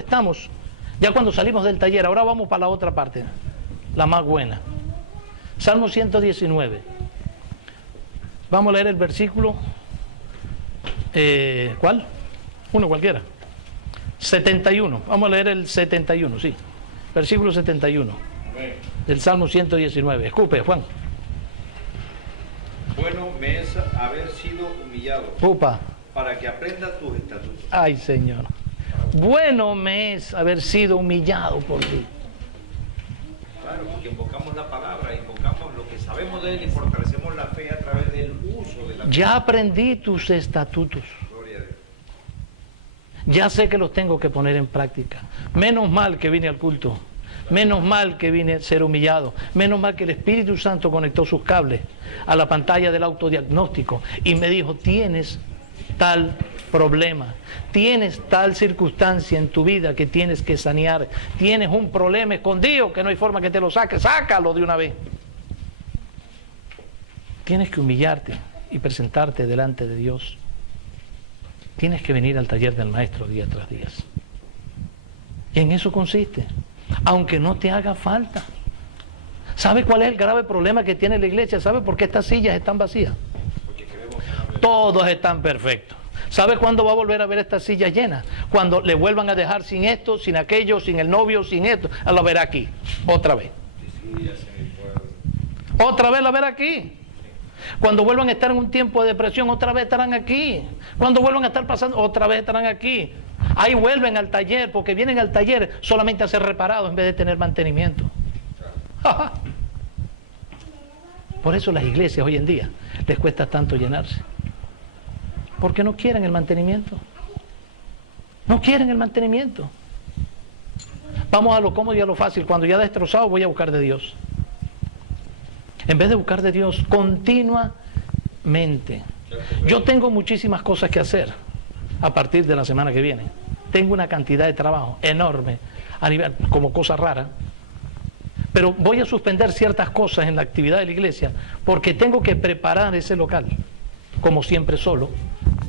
salimos del taller, ahora vamos para la otra parte, la más buena. Salmo 119. Vamos a leer el versículo, ¿cuál? Uno cualquiera. 71, vamos a leer el 71, sí, versículo 71 del Salmo 119. Escupe, Juan. Bueno me es haber sido humillado, Upa. para que aprenda tus estatutos. Ay, Señor. Bueno me es haber sido humillado por ti. Claro, porque invocamos la palabra, invocamos lo que sabemos de Él y fortalecemos la fe a través del uso de la Ya aprendí tus estatutos. gloria de Dios. Ya sé que los tengo que poner en práctica. Menos mal que vine al culto. Menos mal que vine a ser humillado. Menos mal que el Espíritu Santo conectó sus cables a la pantalla del autodiagnóstico y me dijo, tienes tal problema, tienes tal circunstancia en tu vida que tienes que sanear, tienes un problema escondido que no hay forma que te lo saques, sácalo de una vez. Tienes que humillarte y presentarte delante de Dios. Tienes que venir al taller del maestro día tras día. Y en eso consiste, aunque no te haga falta. ¿Sabe cuál es el grave problema que tiene la iglesia? ¿Sabe por qué estas sillas están vacías? Todos están perfectos. ¿Sabe cuándo va a volver a ver estas sillas llenas? Cuando le vuelvan a dejar sin esto, sin aquello, sin el novio, sin esto. La verá aquí, otra vez. Otra vez la verá aquí. Cuando vuelvan a estar en un tiempo de depresión, otra vez estarán aquí. Cuando vuelvan a estar pasando, otra vez estarán aquí. Ahí vuelven al taller, porque vienen al taller solamente a ser reparados en vez de tener mantenimiento. Por eso las iglesias hoy en día les cuesta tanto llenarse. Porque no quieren el mantenimiento. No quieren el mantenimiento. Vamos a lo cómodo y a lo fácil. Cuando ya destrozado, voy a buscar de Dios. En vez de buscar de Dios continuamente. Yo tengo muchísimas cosas que hacer a partir de la semana que viene. Tengo una cantidad de trabajo enorme, a nivel, como cosa rara. Pero voy a suspender ciertas cosas en la actividad de la iglesia porque tengo que preparar ese local, como siempre solo,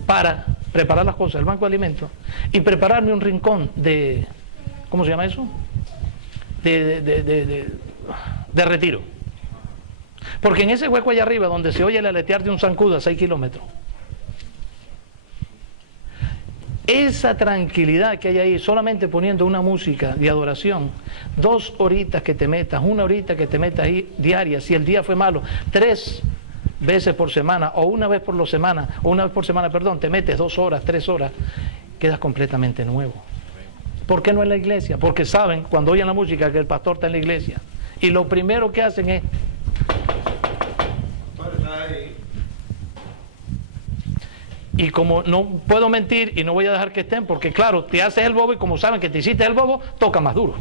para preparar las cosas, el banco de alimentos, y prepararme un rincón de, ¿cómo se llama eso? De retiro. Porque en ese hueco allá arriba, donde se oye el aletear de un zancudo a 6 kilómetros, esa tranquilidad que hay ahí, solamente poniendo una música de adoración, 2 horitas que te metas, 1 horita que te metas ahí diaria, si el día fue malo, 3 veces por semana, o una vez por semana, te metes 2 horas, 3 horas, quedas completamente nuevo. ¿Por qué no en la iglesia? Porque saben, cuando oyen la música, que el pastor está en la iglesia, y lo primero que hacen es... Y como no puedo mentir y no voy a dejar que estén, porque claro, te haces el bobo y como saben que te hiciste el bobo, toca más duro.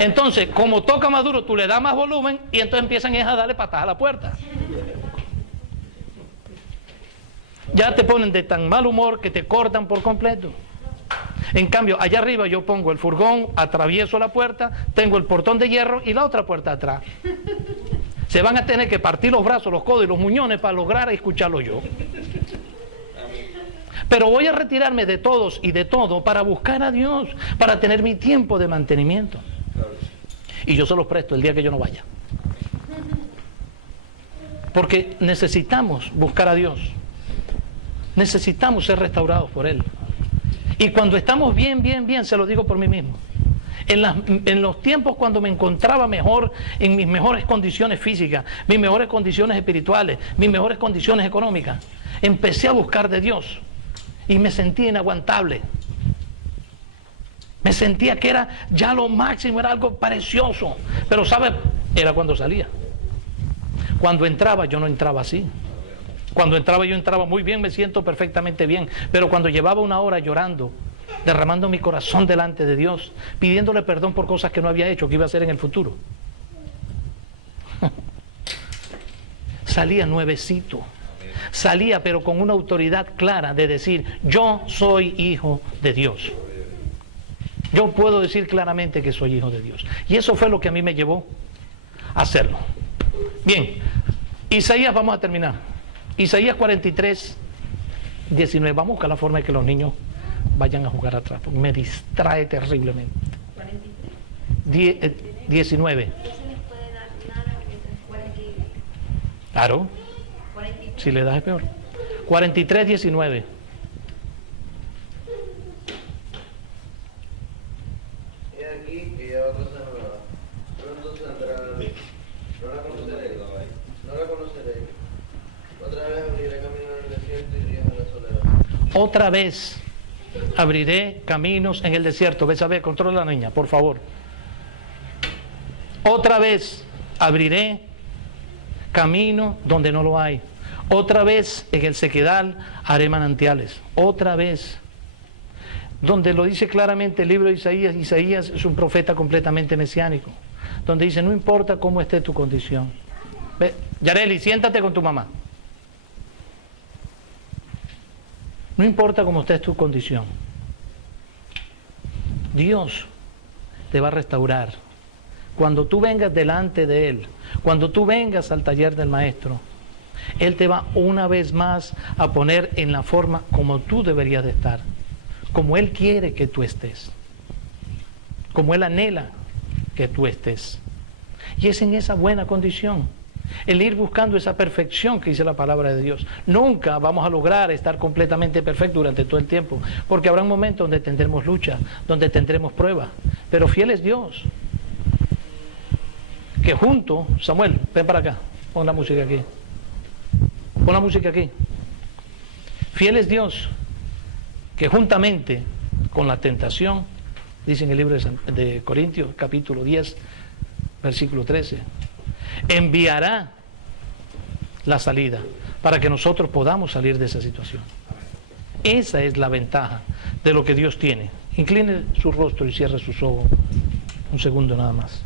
Entonces, como toca más duro, tú le das más volumen y entonces empiezan a darle patadas a la puerta. Ya te ponen de tan mal humor que te cortan por completo. En cambio, allá arriba yo pongo el furgón, atravieso la puerta, tengo el portón de hierro y la otra puerta atrás. Se van a tener que partir los brazos, los codos y los muñones para lograr escucharlo yo. Pero voy a retirarme de todos y de todo para buscar a Dios, para tener mi tiempo de mantenimiento. Y yo se los presto el día que yo no vaya. Porque necesitamos buscar a Dios. Necesitamos ser restaurados por Él. Y cuando estamos bien, se lo digo por mí mismo. En los tiempos cuando me encontraba mejor, en mis mejores condiciones físicas, mis mejores condiciones espirituales, mis mejores condiciones económicas, empecé a buscar de Dios. Y me sentía inaguantable. Me sentía que era ya lo máximo, era algo precioso. Pero ¿sabe? Era cuando salía. Cuando entraba, yo no entraba así. Cuando entraba, yo entraba muy bien, me siento perfectamente bien. Pero cuando llevaba una hora llorando, derramando mi corazón delante de Dios, pidiéndole perdón por cosas que no había hecho, que iba a hacer en el futuro, salía nuevecito. Salía pero con una autoridad clara de decir, yo soy hijo de Dios. Yo puedo decir claramente que soy hijo de Dios. Y eso fue lo que a mí me llevó a hacerlo. Bien, Isaías, vamos a terminar. Isaías 43, 19. Vamos a buscar la forma de que los niños vayan a jugar atrás, porque me distrae terriblemente. 19. Claro. Si le das es peor. 43, 19. He aquí que ya va a cosa nueva. Pronto saldrá. No la conoceréis. No la conoceréis. Otra vez abriré camino en el desierto y ríos en la soledad. Otra vez abriré caminos en el desierto. Ves a ver, controla a la niña, por favor. Otra vez abriré camino donde no lo hay. Otra vez en el sequedal haré manantiales. Otra vez. Donde lo dice claramente el libro de Isaías. Isaías es un profeta completamente mesiánico. Donde dice, no importa cómo esté tu condición. Ve, Yareli, siéntate con tu mamá. No importa cómo esté tu condición. Dios te va a restaurar. Cuando tú vengas delante de Él, cuando tú vengas al taller del Maestro, Él te va una vez más a poner en la forma como tú deberías de estar, como Él quiere que tú estés, como Él anhela que tú estés. Y es en esa buena condición, el ir buscando esa perfección que dice la palabra de Dios. Nunca vamos a lograr estar completamente perfectos durante todo el tiempo, porque habrá un momento donde tendremos lucha, donde tendremos prueba, pero fiel es Dios, que junto, Samuel, ven para acá, pon la música aquí. Pon la música aquí. Fiel es Dios, que juntamente con la tentación, dice en el libro de Corintios, capítulo 10, versículo 13, enviará la salida para que nosotros podamos salir de esa situación. Esa es la ventaja de lo que Dios tiene. Incline su rostro y cierre sus ojos un segundo nada más.